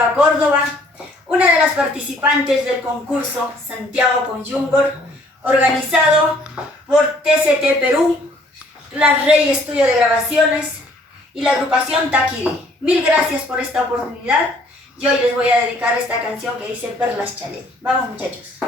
Sullca, Córdoba, una de las participantes del concurso Santiago con Yungor, organizado por TCT Perú, la Rey Estudio de Grabaciones y la agrupación Taquiri. Mil gracias por esta oportunidad y hoy les voy a dedicar esta canción que dice Perlas Chalet. Vamos muchachos.